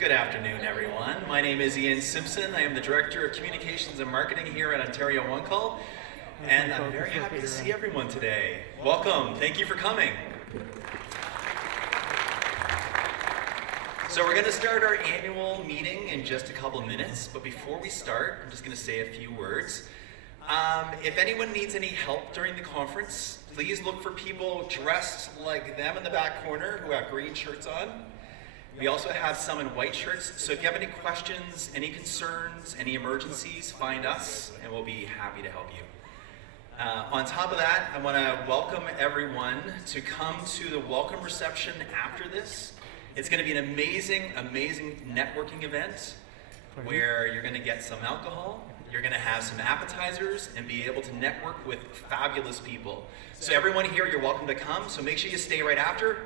Good afternoon, everyone. My name is Ian Simpson. I am the Director of Communications and Marketing here at Ontario One Call, and I'm very happy to see everyone today. Welcome. Thank you for coming. So we're going to start our annual meeting in just a couple minutes, but before we start, I'm just going to say a few words. If anyone needs any help during the conference, please look for people dressed like them in the back corner who have green shirts on. We also have some in white shirts, so if you have any questions, any concerns, any emergencies, find us and we'll be happy to help you. On top of that, I want to welcome everyone to come to the welcome reception after this. It's going to be an amazing networking event where you're going to get some alcohol, you're going to have some appetizers, and be able to network with fabulous people. So everyone here, you're welcome to come, so make sure you stay right after.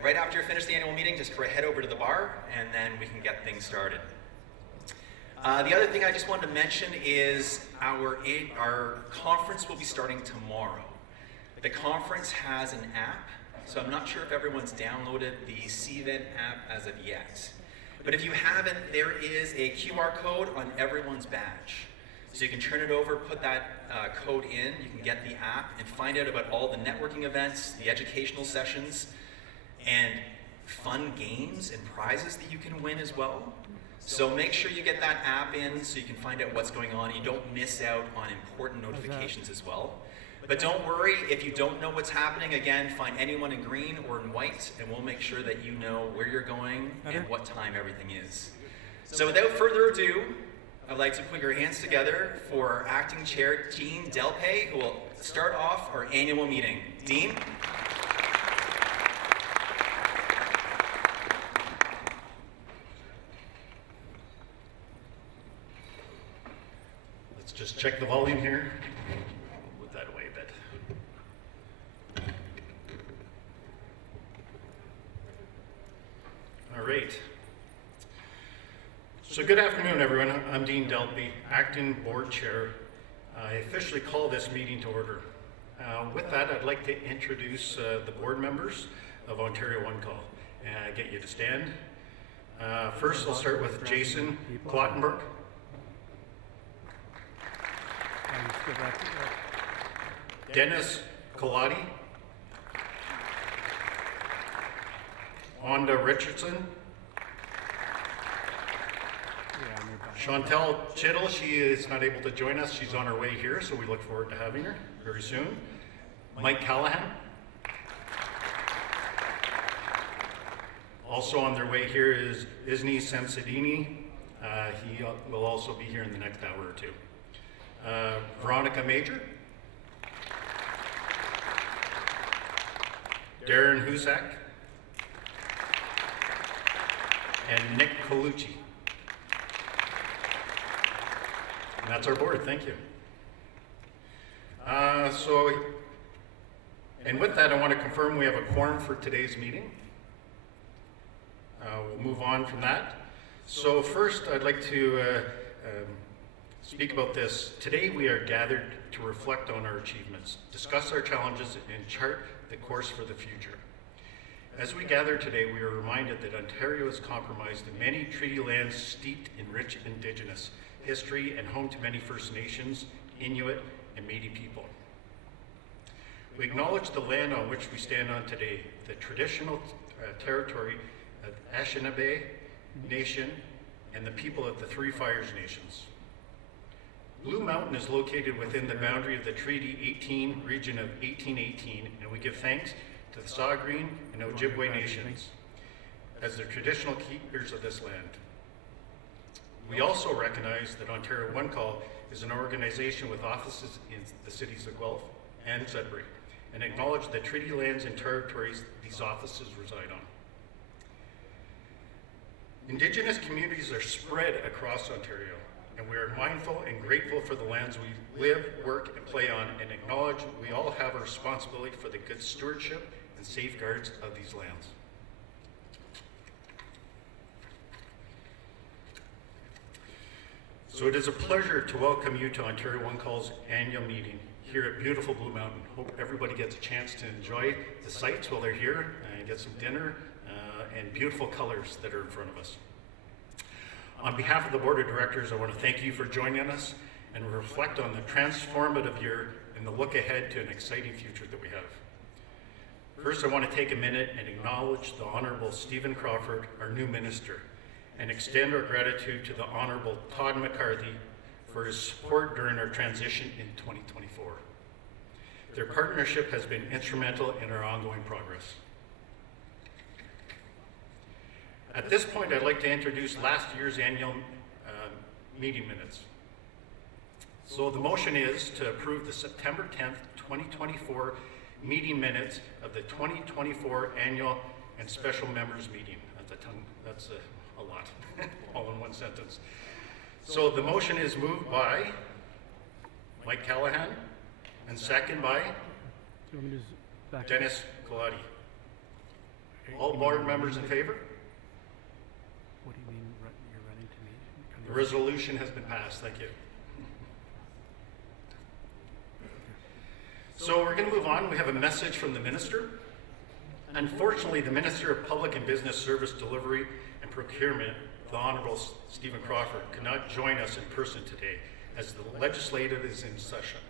Right after you finish the annual meeting, just head over to the bar, and then we can get things started. The other thing I just wanted to mention is our conference will be starting tomorrow. The conference has an app, so I'm not sure if everyone's downloaded the CVent app as of yet. But if you haven't, there is a QR code on everyone's badge. So you can turn it over, put that code in, you can get the app, and find out about all the networking events, the educational sessions, and fun games and prizes that you can win as well. So make sure you get that app in so you can find out what's going on. You don't miss out on important notifications as well. But don't worry, if you don't know what's happening, again, find anyone in green or in white, and we'll make sure that you know where you're going and what time everything is. So without further ado, I'd like to put your hands together for our acting chair, Dean Delpay, who will start off our annual meeting. Dean? Just check the volume here. Move that away a bit. All right. So good afternoon, everyone. I'm Dean Delpy, Acting Board Chair. I officially call this meeting to order. With that, I'd like to introduce the board members of Ontario One Call and get you to stand. First, I'll start with Jason Klottenberg. Dennis Colati, Wanda Richardson, Chantel Chittle. She is not able to join us. She's on her way here, so we look forward to having her very soon. Mike Callahan. Also on their way here is Isni Samsadini. He will also be here in the next hour or two. Veronica Major, Darren Husak, and Nick Colucci. And that's our board, thank you. And with that, I want to confirm we have a quorum for today's meeting. We'll move on from that. So first, I'd like to speak about this. Today we are gathered to reflect on our achievements, discuss our challenges, and chart the course for the future. As we gather today, we are reminded that Ontario is comprised of many treaty lands steeped in rich Indigenous history and home to many First Nations, Inuit, and Métis people. We acknowledge the land on which we stand on today, the traditional territory of Anishinaabe Nation and the people of the Three Fires Nations. Blue Mountain is located within the boundary of the Treaty 18 region of 1818, and we give thanks to the Saugeen and Ojibwe nations as the traditional keepers of this land. We also recognize that Ontario One Call is an organization with offices in the cities of Guelph and Sudbury, and acknowledge the treaty lands and territories these offices reside on. Indigenous communities are spread across Ontario, and we are mindful and grateful for the lands we live, work, and play on, and acknowledge we all have a responsibility for the good stewardship and safeguards of these lands. So it is a pleasure to welcome you to Ontario One Call's annual meeting here at beautiful Blue Mountain. Hope everybody gets a chance to enjoy the sights while they're here and get some dinner and beautiful colors that are in front of us. On behalf of the Board of Directors, I want to thank you for joining us and reflect on the transformative year and the look ahead to an exciting future that we have. First, I want to take a minute and acknowledge the Honorable Stephen Crawford, our new minister, and extend our gratitude to the Honorable Todd McCarthy for his support during our transition in 2024. Their partnership has been instrumental in our ongoing progress. At this point, I'd like to introduce last year's annual meeting minutes. So the motion is to approve the September 10th, 2024 meeting minutes of the 2024 annual and special members meeting. That's a lot, all in one sentence. So the motion is moved by Mike Callahan and second by Dennis Galati. All board members in favor? What do you mean you're running to me? The resolution has been passed. Thank you. So we're going to move on. We have a message from the minister. Unfortunately, the Minister of Public and Business Service Delivery and Procurement, the Honorable Stephen Crawford, could not join us in person today as the legislative is in session.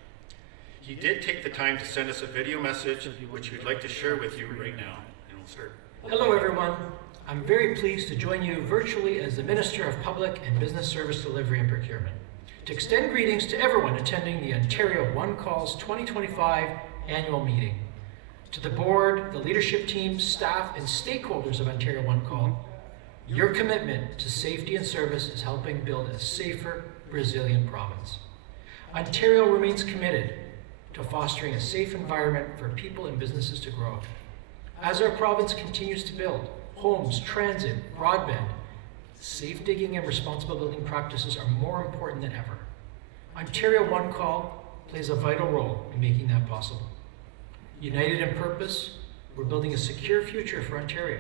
He did take the time to send us a video message, which we'd like to share with you right now. And we'll start. Hello, everyone. I'm very pleased to join you virtually as the Minister of Public and Business Service Delivery and Procurement to extend greetings to everyone attending the Ontario One Calls 2025 annual meeting. To the board, the leadership team, staff, and stakeholders of Ontario One Call, your commitment to safety and service is helping build a safer, resilient province. Ontario remains committed to fostering a safe environment for people and businesses to grow. As our province continues to build homes, transit, broadband, safe digging and responsible building practices are more important than ever. Ontario One Call plays a vital role in making that possible. United in purpose, we're building a secure future for Ontario,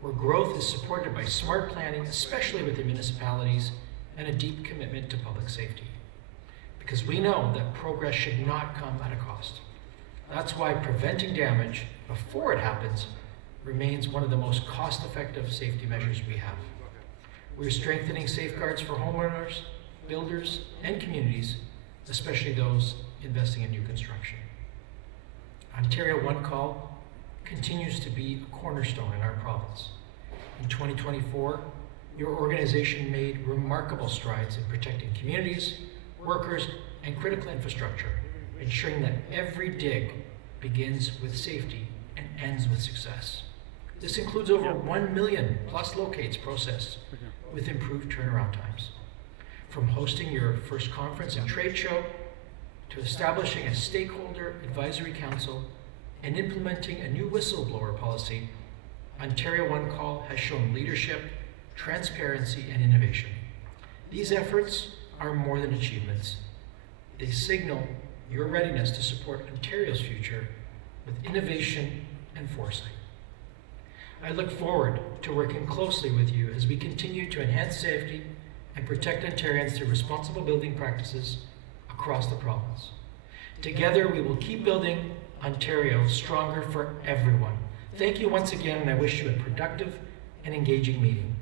where growth is supported by smart planning, especially with the municipalities, and a deep commitment to public safety. Because we know that progress should not come at a cost. That's why preventing damage before it happens remains one of the most cost-effective safety measures we have. We're strengthening safeguards for homeowners, builders, and communities, especially those investing in new construction. Ontario One Call continues to be a cornerstone in our province. In 2024, your organization made remarkable strides in protecting communities, workers, and critical infrastructure, ensuring that every dig begins with safety and ends with success. This includes over 1 million plus locates processed with improved turnaround times. From hosting your first conference and trade show, to establishing a stakeholder advisory council and implementing a new whistleblower policy, Ontario One Call has shown leadership, transparency, and innovation. These efforts are more than achievements. They signal your readiness to support Ontario's future with innovation and foresight. I look forward to working closely with you as we continue to enhance safety and protect Ontarians through responsible building practices across the province. Together, we will keep building Ontario stronger for everyone. Thank you once again, and I wish you a productive and engaging meeting.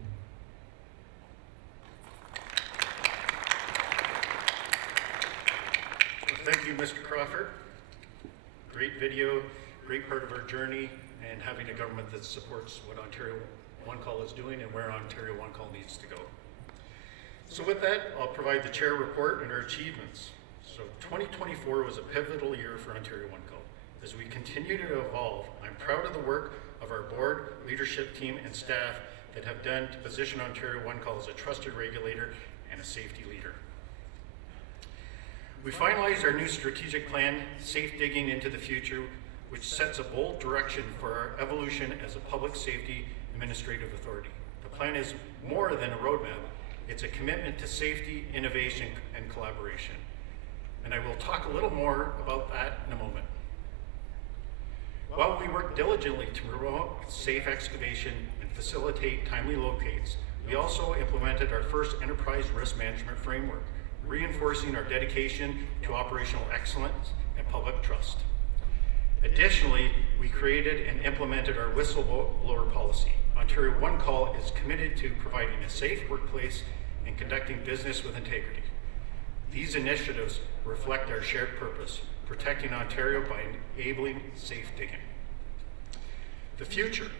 Thank you, Mr. Crawford. Great video, great part of our journey, and having a government that supports what Ontario One Call is doing and where Ontario One Call needs to go. So with that, I'll provide the chair report and our achievements. So 2024 was a pivotal year for Ontario One Call. As we continue to evolve, I'm proud of the work of our board, leadership team, and staff that have done to position Ontario One Call as a trusted regulator and a safety leader. We finalized our new strategic plan, Safe Digging into the Future, which sets a bold direction for our evolution as a public safety administrative authority. The plan is more than a roadmap. It's a commitment to safety, innovation, and collaboration. And I will talk a little more about that in a moment. While we work diligently to promote safe excavation and facilitate timely locates, we also implemented our first enterprise risk management framework, reinforcing our dedication to operational excellence and public trust. Additionally, we created and implemented our whistleblower policy. Ontario One Call is committed to providing a safe workplace and conducting business with integrity. These initiatives reflect our shared purpose, protecting Ontario by enabling safe digging. The future.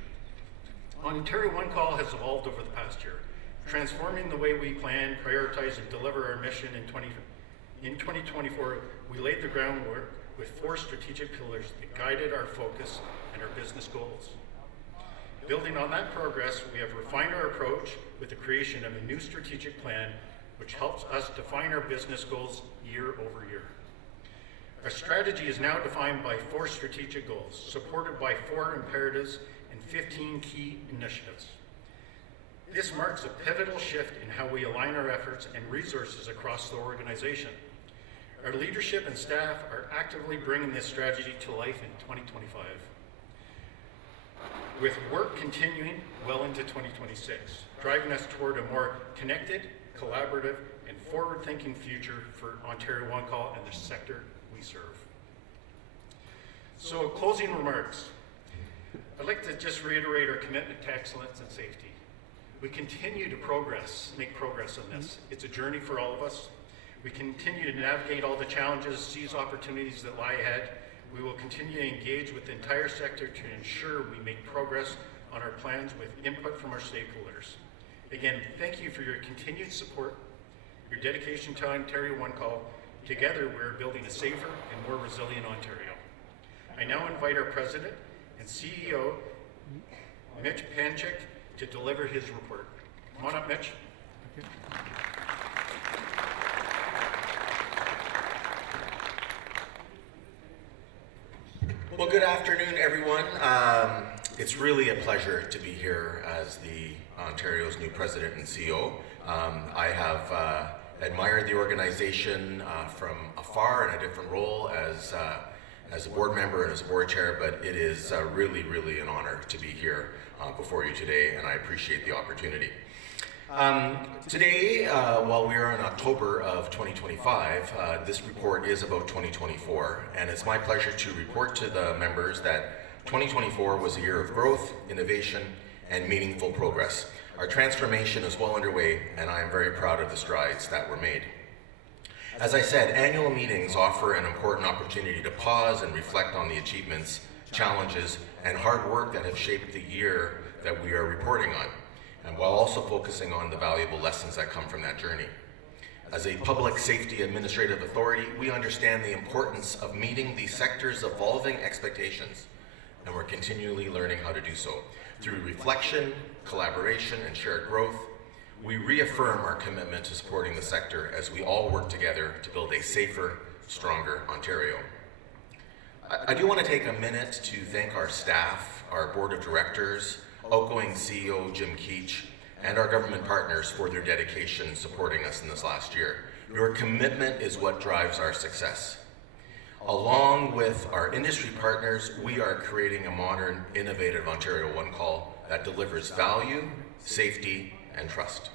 Ontario One Call has evolved over the past year, transforming the way we plan, prioritize, and deliver our mission in 2024. We laid the groundwork with 4 strategic pillars that guided our focus and our business goals. Building on that progress, we have refined our approach with the creation of a new strategic plan, which helps us define our business goals year over year. Our strategy is now defined by 4 strategic goals, supported by 4 imperatives and 15 key initiatives. This marks a pivotal shift in how we align our efforts and resources across the organization. Our leadership and staff are actively bringing this strategy to life in 2025, with work continuing well into 2026, driving us toward a more connected, collaborative, and forward-thinking future for Ontario One Call and the sector we serve. So, closing remarks. I'd like to just reiterate our commitment to excellence and safety. We continue to make progress on this. It's a journey for all of us. We continue to navigate all the challenges, seize opportunities that lie ahead. We will continue to engage with the entire sector to ensure we make progress on our plans with input from our stakeholders. Again, thank you for your continued support, your dedication to Ontario One Call. Together, we're building a safer and more resilient Ontario. I now invite our President and CEO, Mitch Panciuk, to deliver his report. Come on up, Mitch. Well, good afternoon, everyone. It's really a pleasure to be here as the Ontario's new president and CEO. I have admired the organization from afar in a different role as a board member and as a board chair, but it is really an honor to be here before you today, and I appreciate the opportunity. Today, while we are in October of 2025, this report is about 2024, and it's my pleasure to report to the members that 2024 was a year of growth, innovation, and meaningful progress. Our transformation is well underway, and I am very proud of the strides that were made. As I said, annual meetings offer an important opportunity to pause and reflect on the achievements, challenges, and hard work that have shaped the year that we are reporting on, and while also focusing on the valuable lessons that come from that journey. As a public safety administrative authority, we understand the importance of meeting the sector's evolving expectations, and we're continually learning how to do so. Through reflection, collaboration, and shared growth, we reaffirm our commitment to supporting the sector as we all work together to build a safer, stronger Ontario. I do want to take a minute to thank our staff, our board of directors, outgoing CEO Jim Keach, and our government partners for their dedication supporting us in this last year. Your commitment is what drives our success. Along with our industry partners, we are creating a modern, innovative Ontario One Call that delivers value, safety, and trust.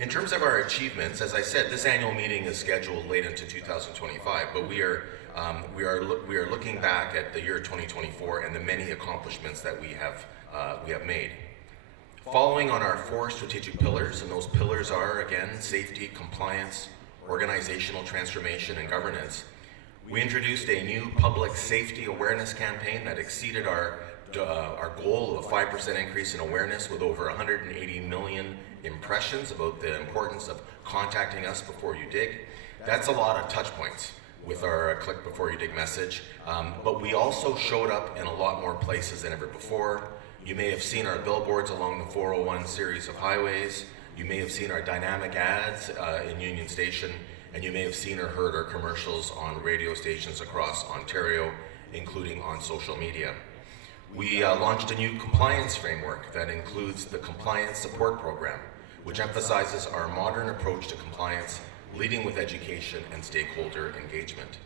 In terms of our achievements, as I said, this annual meeting is scheduled late into 2025, but we are looking back at the year 2024 and the many accomplishments that we have made. Following on our 4 strategic pillars, and those pillars are, again, safety, compliance, organizational transformation, and governance, we introduced a new public safety awareness campaign that exceeded our goal of a 5% increase in awareness, with over 180 million impressions about the importance of contacting us before you dig. That's a lot of touch points with our Click Before You Dig message, but we also showed up in a lot more places than ever before. You may have seen our billboards along the 401 series of highways. You may have seen our dynamic ads in Union Station, and you may have seen or heard our commercials on radio stations across Ontario, including on social media. We launched a new compliance framework that includes the Compliance Support Program, which emphasizes our modern approach to compliance, leading with education and stakeholder engagement.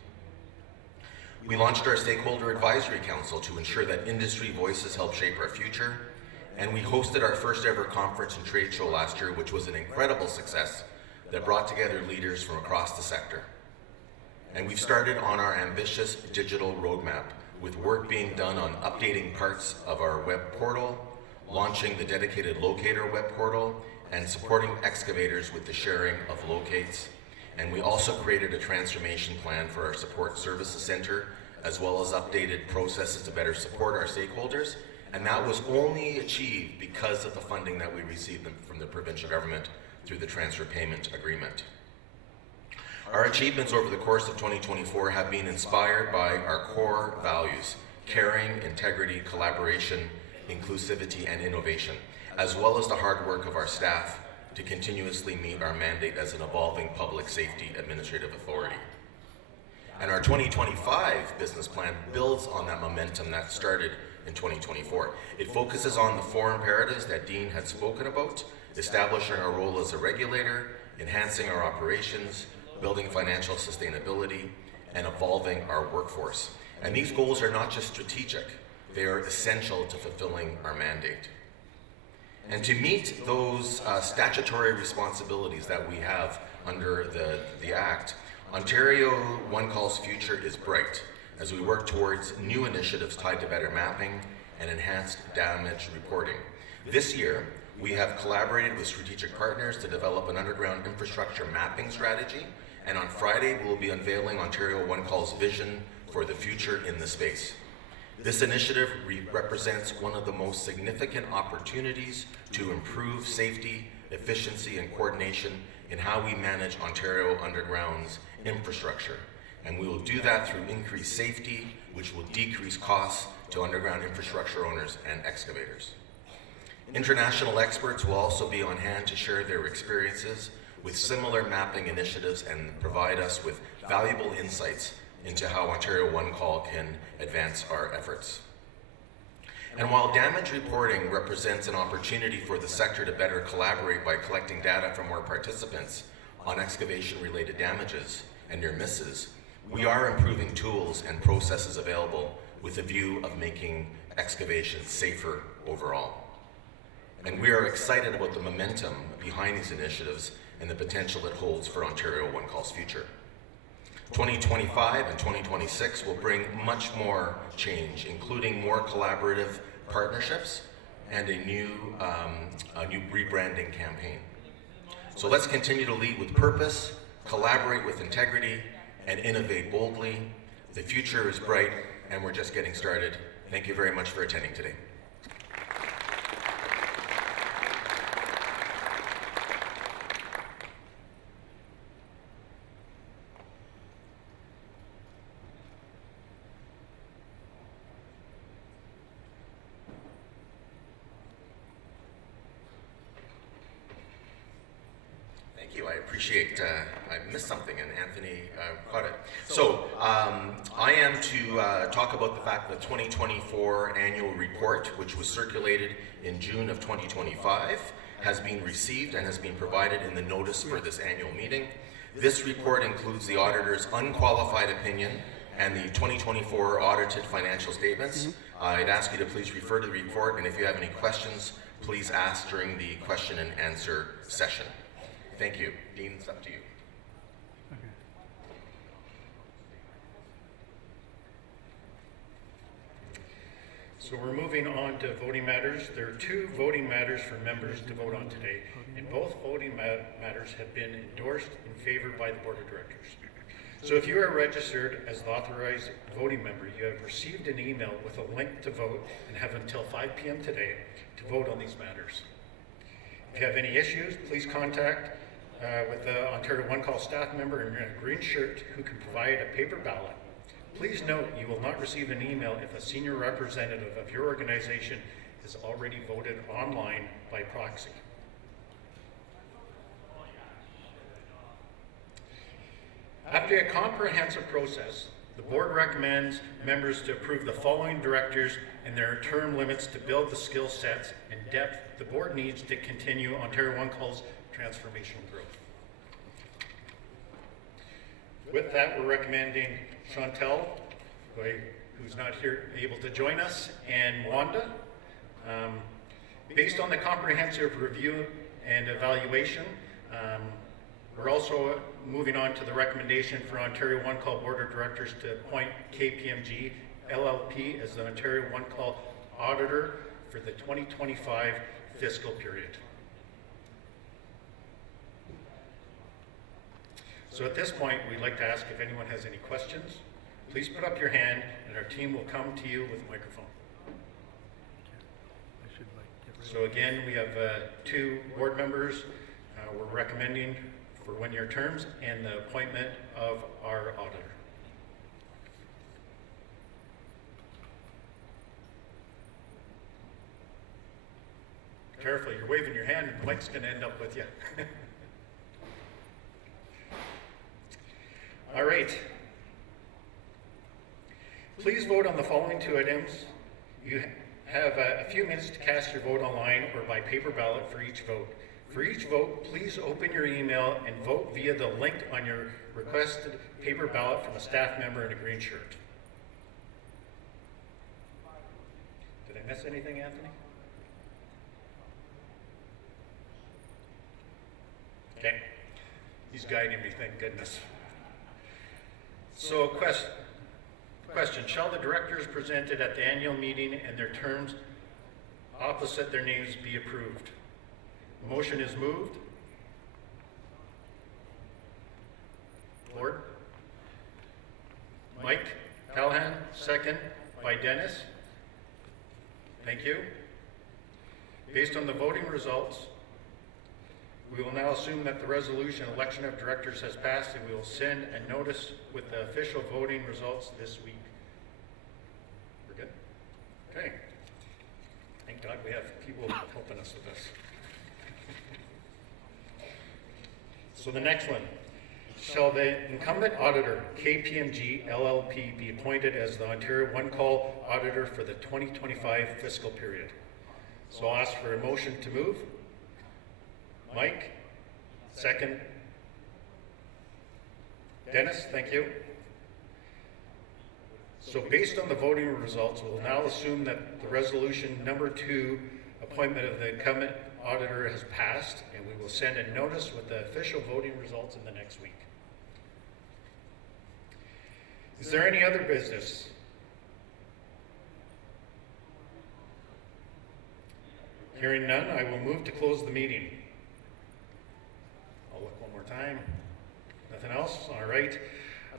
We launched our Stakeholder Advisory Council to ensure that industry voices help shape our future, and we hosted our first ever conference and trade show last year, which was an incredible success that brought together leaders from across the sector. And we've started on our ambitious digital roadmap, with work being done on updating parts of our web portal, launching the dedicated locator web portal, and supporting excavators with the sharing of locates. And we also created a transformation plan for our support services center, as well as updated processes to better support our stakeholders. And that was only achieved because of the funding that we received from the provincial government through the transfer payment agreement. Our achievements over the course of 2024 have been inspired by our core values: caring, integrity, collaboration, inclusivity, and innovation, as well as the hard work of our staff to continuously meet our mandate as an evolving public safety administrative authority. And our 2025 business plan builds on that momentum that started in 2024. It focuses on the four imperatives that Dean had spoken about: establishing our role as a regulator, enhancing our operations, building financial sustainability, and evolving our workforce. And these goals are not just strategic, they are essential to fulfilling our mandate. And to meet those statutory responsibilities that we have under the Act, Ontario One Call's future is bright as we work towards new initiatives tied to better mapping and enhanced damage reporting. This year, we have collaborated with strategic partners to develop an underground infrastructure mapping strategy, and on Friday, we'll be unveiling Ontario One Call's vision for the future in the space. This initiative represents one of the most significant opportunities to improve safety, efficiency, and coordination in how we manage Ontario Underground's infrastructure. And we will do that through increased safety, which will decrease costs to underground infrastructure owners and excavators. International experts will also be on hand to share their experiences with similar mapping initiatives and provide us with valuable insights into how Ontario One Call can advance our efforts. And while damage reporting represents an opportunity for the sector to better collaborate by collecting data from more participants on excavation-related damages and near misses, we are improving tools and processes available with a view of making excavation safer overall. And we are excited about the momentum behind these initiatives and the potential it holds for Ontario One Call's future. 2025 and 2026 will bring much more change, including more collaborative partnerships and a new rebranding campaign. So let's continue to lead with purpose, collaborate with integrity, and innovate boldly. The future is bright, and we're just getting started. Thank you very much for attending today. I appreciate, I missed something and Anthony caught it. So I am to talk about the fact that the 2024 annual report, which was circulated in June of 2025, has been received and has been provided in the notice for this annual meeting. This report includes the auditor's unqualified opinion and the 2024 audited financial statements. I'd ask you to please refer to the report, and if you have any questions, please ask during the question and answer session. Thank you. Dean, it's up to you. Okay. So we're moving on to voting matters. There are two voting matters for members to vote on today, and both voting matters have been endorsed in favor by the Board of Directors. So if you are registered as an authorized voting member, you have received an email with a link to vote and have until 5 p.m. today to vote on these matters. If you have any issues, please contact with the Ontario One Call staff member in a green shirt who can provide a paper ballot. Please note you will not receive an email if a senior representative of your organization has already voted online by proxy. After a comprehensive process, the board recommends members to approve the following directors and their term limits to build the skill sets and depth the board needs to continue Ontario One Call's transformational growth. With that, we're recommending Chantel, who's not here able to join us, and Wanda. Based on the comprehensive review and evaluation, we're also moving on to the recommendation for Ontario One Call Board of Directors to appoint KPMG LLP as the Ontario One Call Auditor for the 2025 fiscal period. So at this point, we'd like to ask if anyone has any questions. Please put up your hand and our team will come to you with a microphone. I should like get rid So again, we have 2 board members we're recommending for 1-year terms and the appointment of our auditor. Careful, you're waving your hand and the mic's going to end up with you. All right. Please vote on the following 2 items. You have a few minutes to cast your vote online or by paper ballot for each vote. For each vote, please open your email and vote via the link on your requested paper ballot from a staff member in a green shirt. Did I miss anything, Anthony? Okay. He's guiding me, thank goodness. So, question, shall the directors presented at the annual meeting and their terms opposite their names be approved? The motion is moved. Lord? Mike Callahan, second by Dennis. Thank you. Based on the voting results, we will now assume that the resolution election of directors has passed, and we will send a notice with the official voting results this week. We're good? Okay. Thank God we have people helping us with this. So the next one. Shall the incumbent auditor, KPMG LLP, be appointed as the Ontario One Call Auditor for the 2025 fiscal period? So I'll ask for a motion to move. Mike, second. Dennis, thank you. So based on the voting results, we'll now assume that the resolution number 2, appointment of the incumbent auditor, has passed, and we will send a notice with the official voting results in the next week. Is there any other business? Hearing none, I will move to close the meeting. I'll look one more time. Nothing else? All right.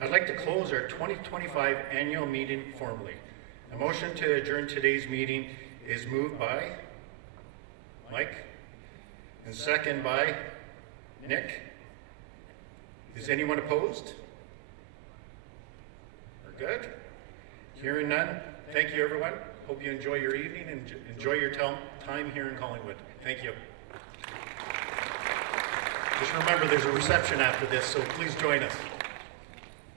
I'd like to close our 2025 annual meeting formally. A motion to adjourn today's meeting is moved by Mike and second by Nick. Is anyone opposed? We're good. Hearing none, thank you everyone. Hope you enjoy your evening and enjoy your time here in Collingwood. Thank you. Just remember there's a reception after this, so please join us.